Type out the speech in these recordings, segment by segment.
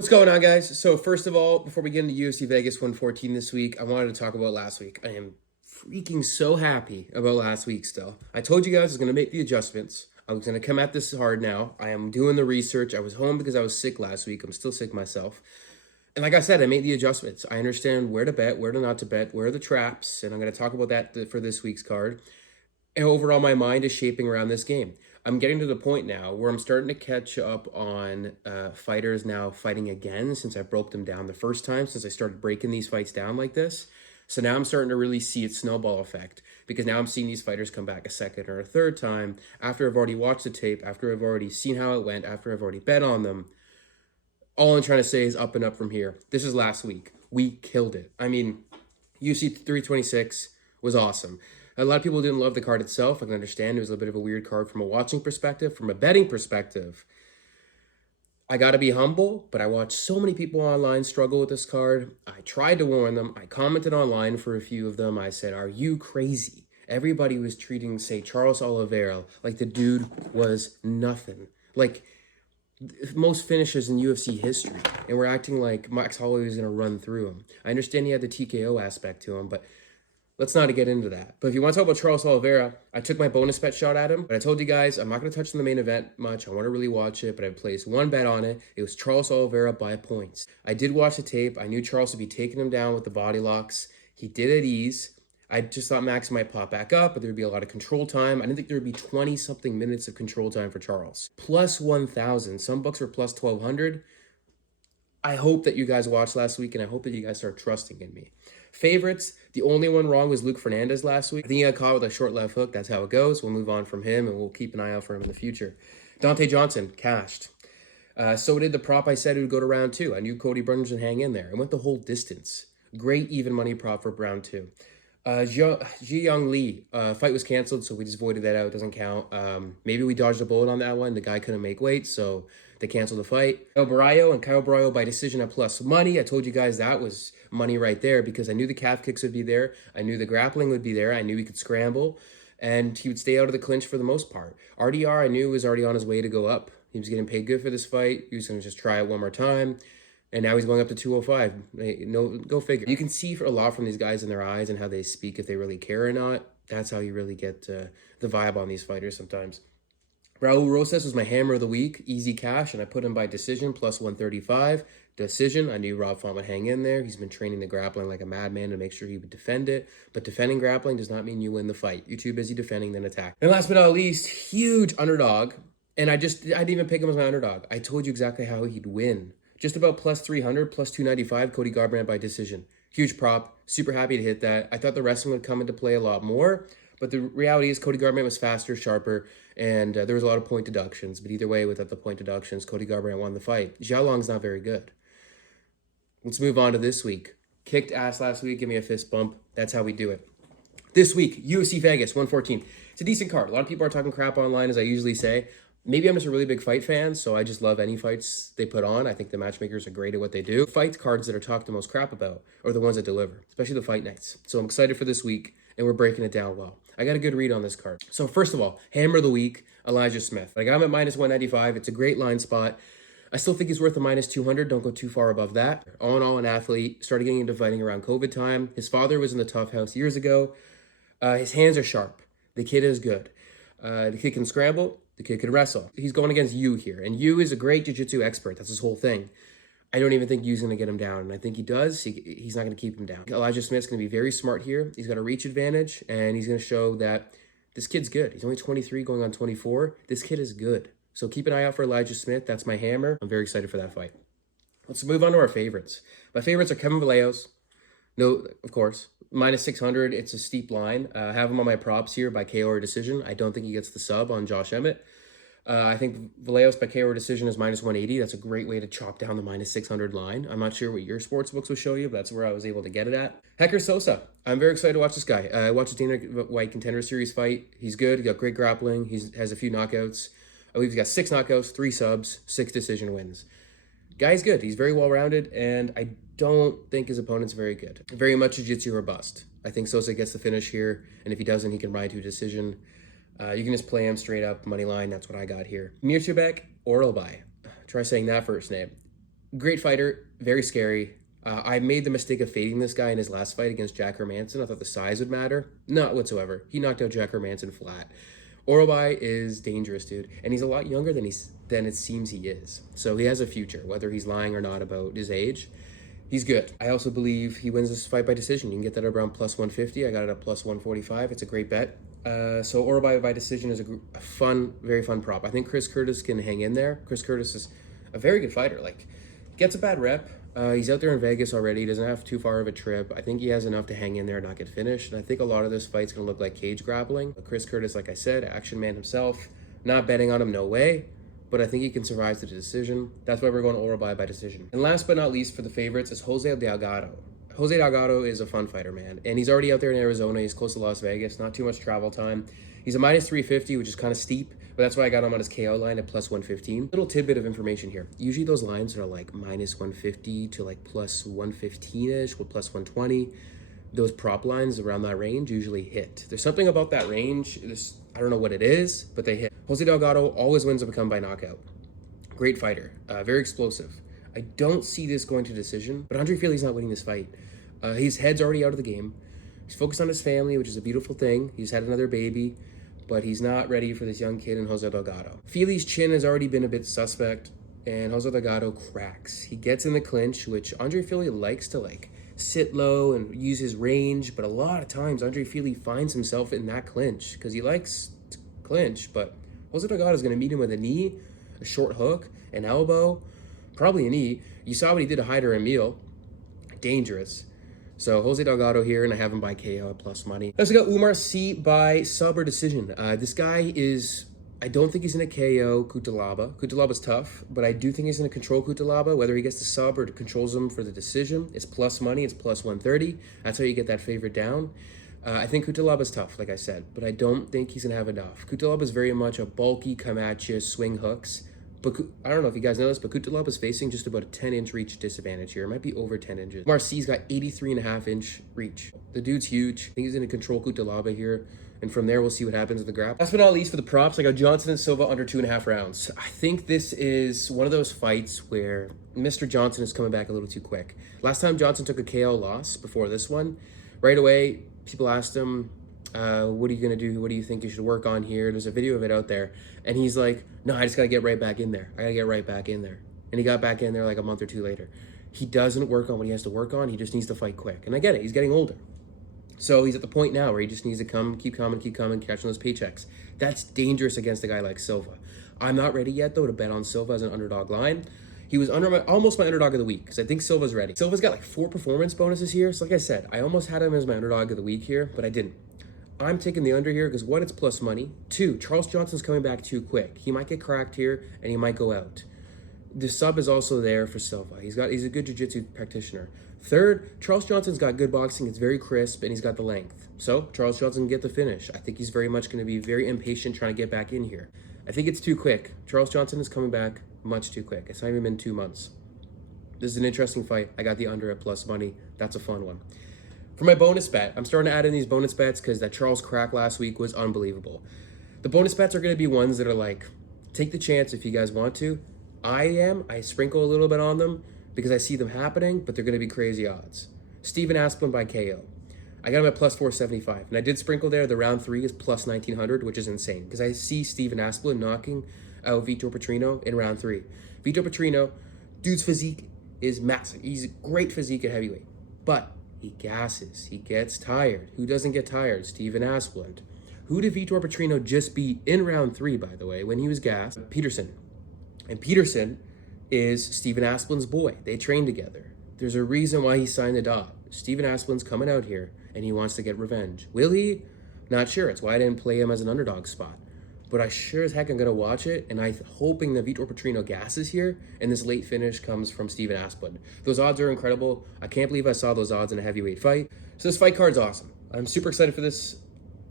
What's going on, guys? So first of all, before we get into UFC Vegas 114 this week, I wanted to talk about last week. I am freaking so happy about last week still. I told you guys I was going to make the adjustments. I was going to come at this hard now. I am doing the research. I was home because I was sick last week. I'm still sick myself. And like I said, I made the adjustments. I understand where to bet, where to not to bet, where are the traps, and I'm going to talk about that for this week's card. And overall, my mind is shaping around this game. I'm getting to the point now where I'm starting to catch up on fighters now fighting again since I broke them down the first time, since I started breaking these fights down like this. So now I'm starting to really see its snowball effect because now I'm seeing these fighters come back a second or a third time after I've already watched the tape, after I've already seen how it went, after I've already bet on them. All I'm trying to say is up and up from here. This is last week. We killed it. I mean, UFC 326 was awesome. A lot of people didn't love the card itself. I can understand it was a bit of a weird card from a watching perspective. From a betting perspective, I got to be humble, but I watched so many people online struggle with this card. I tried to warn them. I commented online for a few of them. I said, are you crazy? Everybody was treating, say, Charles Oliveira like the dude was nothing. Like most finishes in UFC history. And we're acting like Max Holloway was going to run through him. I understand he had the TKO aspect to him, but let's not get into that. But if you want to talk about Charles Oliveira, I took my bonus bet shot at him. But I told you guys, I'm not going to touch on the main event much. I want to really watch it, but I placed one bet on it. It was Charles Oliveira by points. I did watch the tape. I knew Charles would be taking him down with the body locks. He did at ease. I just thought Max might pop back up, but there'd be a lot of control time. I didn't think there would be 20-something minutes of control time for Charles. Plus 1,000. Some books were plus 1,200. I hope that you guys watched last week, and I hope that you guys start trusting in me. Favorites, the only one wrong was Luke Fernandez last week. I think he got caught with a short left hook. That's how it goes. We'll move on from him, and we'll keep an eye out for him in the future. Dante Johnson, cashed. So did the prop I said it would go to round two. I knew Cody Burns would hang in there. It went the whole distance. Great even money prop for round two. Ji Young Lee, fight was canceled, so we just voided that out. It doesn't count. Maybe we dodged a bullet on that one. The guy couldn't make weight, so they canceled the fight. Kyle Barrio by decision at plus money. I told you guys that was money right there because I knew the calf kicks would be there. I knew the grappling would be there. I knew he could scramble, and he would stay out of the clinch for the most part. RDR, I knew was already on his way to go up. He was getting paid good for this fight. He was going to just try it one more time. And now he's going up to 205. No, go figure. You can see a lot from these guys in their eyes and how they speak, if they really care or not. That's how you really get the vibe on these fighters sometimes. Raul Rosas was my hammer of the week. Easy cash, and I put him by decision, plus 135. Decision, I knew Rob Font would hang in there. He's been training the grappling like a madman to make sure he would defend it. But defending grappling does not mean you win the fight. You're too busy defending than attack. And last but not least, huge underdog. And I didn't even pick him as my underdog. I told you exactly how he'd win. Just about plus 300, plus 295, Cody Garbrandt by decision. Huge prop. Super happy to hit that. I thought the wrestling would come into play a lot more, but the reality is Cody Garbrandt was faster, sharper, and there was a lot of point deductions. But either way, without the point deductions, Cody Garbrandt won the fight. Xiaolong's not very good. Let's move on to this week. Kicked ass last week. Give me a fist bump. That's how we do it. This week, UFC Vegas 114. It's a decent card. A lot of people are talking crap online, as I usually say. Maybe I'm just a really big fight fan, so I just love any fights they put on. I think the matchmakers are great at what they do. Fight cards that are talked the most crap about are the ones that deliver, especially the fight nights. So I'm excited for this week, and we're breaking it down well. I got a good read on this card. So first of all, hammer of the week, Elijah Smith. I got him at minus 195. It's a great line spot. I still think he's worth a minus 200. Don't go too far above that. All in all, an athlete. Started getting into fighting around COVID time. His father was in the Tough House years ago. His hands are sharp. The kid is good. The kid can scramble. The kid could wrestle. He's going against Yu here, and Yu is a great jiu-jitsu expert. That's his whole thing. I don't even think Yu's going to get him down, and I think he does. He's not going to keep him down. Elijah Smith's going to be very smart here. He's got a reach advantage, and he's going to show that this kid's good. He's only 23 going on 24. This kid is good. So keep an eye out for Elijah Smith. That's my hammer. I'm very excited for that fight. Let's move on to our favorites. My favorites are Kevin Vallejos. No, of course. Minus 600, it's a steep line. I have him on my props here by KO or decision. I don't think he gets the sub on Josh Emmett. I think Vallejos by KO or decision is minus 180. That's a great way to chop down the minus 600 line. I'm not sure what your sports books will show you, but that's where I was able to get it at. Hector Sosa. I'm very excited to watch this guy. I watched the Dana White Contender Series fight. He's good. He got great grappling. He has a few knockouts. I believe he's got 6 knockouts, 3 subs, 6 decision wins. Guy's good. He's very well-rounded, and I don't think his opponent's very good. Very much jiu-jitsu or bust. I think Sosa gets the finish here, and if he doesn't, he can ride to a decision. You can just play him straight up, money line. That's what I got here. Mircebek Oralbai. Try saying that first name. Great fighter, very scary. I made the mistake of fading this guy in his last fight against Jack Hermanson. I thought the size would matter. Not whatsoever. He knocked out Jack Hermanson flat. Orobai is dangerous, dude, and he's a lot younger than it seems he is. So he has a future, whether he's lying or not about his age. He's good. I also believe he wins this fight by decision. You can get that around plus 150. I got it at plus 145. It's a great bet. So Orobai by decision is a fun, very fun prop. I think Chris Curtis can hang in there. Chris Curtis is a very good fighter. Like, gets a bad rep. He's out there in Vegas already. He doesn't have too far of a trip. I think he has enough to hang in there and not get finished. And I think a lot of this fight's going to look like cage grappling. Chris Curtis, like I said, action man himself. Not betting on him, no way. But I think he can survive the decision. That's why we're going Orobai by decision. And last but not least for the favorites is Jose Delgado. Jose Delgado is a fun fighter, man. And he's already out there in Arizona. He's close to Las Vegas. Not too much travel time. He's a minus 350, which is kind of steep. But that's why I got him on his KO line at plus 115. Little tidbit of information here. Usually those lines are like minus 150 to like plus 115-ish with plus 120. Those prop lines around that range usually hit. There's something about that range. I don't know what it is, but they hit. Jose Delgado always wins a by knockout. Great fighter. Very explosive. I don't see this going to decision, but Andre Fili's not winning this fight. His head's already out of the game. He's focused on his family, which is a beautiful thing. He's had another baby, but he's not ready for this young kid in Jose Delgado. Fili's chin has already been a bit suspect, and Jose Delgado cracks. He gets in the clinch, which Andre Fili likes to like sit low and use his range, but a lot of times Andre Fili finds himself in that clinch because he likes to clinch, but Jose Delgado is going to meet him with a knee, a short hook, an elbow, probably a knee. You saw what he did to Hyder Emil. Dangerous. So Jose Delgado here, and I have him by KO at plus money. I also got Umar Sy by sub or decision. This guy is, I don't think he's going to KO Cutelaba. Cutelaba's tough, but I do think he's going to control Cutelaba. Whether he gets the sub or controls him for the decision, it's plus money. It's plus 130. That's how you get that favorite down. I think Cutelaba's tough, like I said, but I don't think he's going to have enough. Cutelaba's very much a bulky, come at you, swing hooks. But I don't know if you guys know this, but Cutelaba's facing just about a 10-inch reach disadvantage here. It might be over 10 inches. Marcy's got 83.5-inch reach. The dude's huge. I think he's going to control Cutelaba here. And from there, we'll see what happens with the grapple. Last but not least for the props, I got Johnson and Silva under 2.5 rounds. I think this is one of those fights where Mr. Johnson is coming back a little too quick. Last time Johnson took a KO loss before this one, right away, people asked him, what are you going to do? What do you think you should work on here? There's a video of it out there. And he's like, no, I just got to get right back in there. I got to get right back in there. And he got back in there like a month or two later. He doesn't work on what he has to work on. He just needs to fight quick. And I get it. He's getting older. So he's at the point now where he just needs to keep coming, catching those paychecks. That's dangerous against a guy like Silva. I'm not ready yet, though, to bet on Silva as an underdog line. He was almost my underdog of the week because I think Silva's ready. Silva's got like 4 performance bonuses here. So like I said, I almost had him as my underdog of the week here, but I didn't. I'm taking the under here because 1, it's plus money. 2, Charles Johnson's coming back too quick. He might get cracked here and he might go out. The sub is also there for Silva. He's a good jiu-jitsu practitioner. 3rd, Charles Johnson's got good boxing. It's very crisp and he's got the length. So Charles Johnson can get the finish. I think he's very much going to be very impatient trying to get back in here. I think it's too quick. Charles Johnson is coming back much too quick. It's not even been 2 months. This is an interesting fight. I got the under at plus money. That's a fun one. For my bonus bet, I'm starting to add in these bonus bets because that Charles crack last week was unbelievable. The bonus bets are going to be ones that are like, take the chance if you guys want to. I sprinkle a little bit on them because I see them happening, but they're going to be crazy odds. Steven Asplund by KO. I got him at plus 475. And I did sprinkle there. The round 3 is plus 1900, which is insane because I see Steven Asplund knocking out Vitor Petrino in round 3. Vitor Petrino, dude's physique is massive. He's a great physique at heavyweight, but he gasses. He gets tired. Who doesn't get tired? Steven Asplund. Who did Vitor Petrino just beat in round 3, by the way, when he was gassed? Peterson. And Peterson is Steven Asplund's boy. They train together. There's a reason why he signed the dot. Steven Asplund's coming out here, and he wants to get revenge. Will he? Not sure. It's why I didn't play him as an underdog spot. But I sure as heck am going to watch it, and I'm hoping that Vitor Petrino gasses here, and this late finish comes from Steven Asplund. Those odds are incredible. I can't believe I saw those odds in a heavyweight fight. So this fight card's awesome. I'm super excited for this.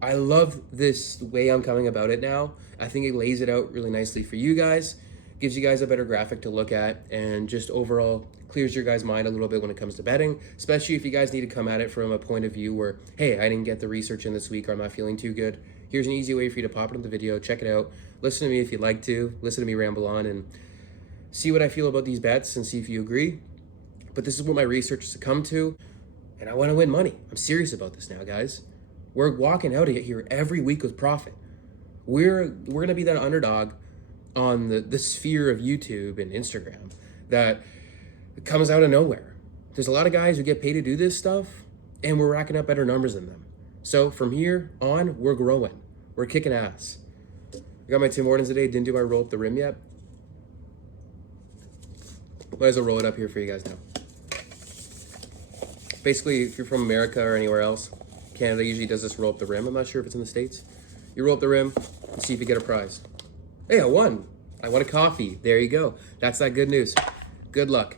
I love this way I'm coming about it now. I think it lays it out really nicely for you guys, gives you guys a better graphic to look at, and just overall clears your guys' mind a little bit when it comes to betting, especially if you guys need to come at it from a point of view where, hey, I didn't get the research in this week or I'm not feeling too good. Here's an easy way for you to pop it in the video, check it out, listen to me if you'd like to, listen to me ramble on, and see what I feel about these bets and see if you agree. But this is what my research has come to, and I want to win money. I'm serious about this now, guys. We're walking out of here every week with profit. We're gonna be that underdog on the sphere of YouTube and Instagram that comes out of nowhere. There's a lot of guys who get paid to do this stuff, and we're racking up better numbers than them. So from here on, we're growing. We're kicking ass. I got my Tim Hortons today. Didn't do my roll up the rim yet. Might as well roll it up here for you guys now. Basically, if you're from America or anywhere else, Canada usually does this roll up the rim. I'm not sure if it's in the States. You roll up the rim and see if you get a prize. Hey, I won. I won a coffee. There you go. That's that good news. Good luck.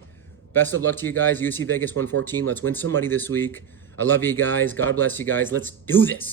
Best of luck to you guys. UFC Vegas 114. Let's win some money this week. I love you guys. God bless you guys. Let's do this.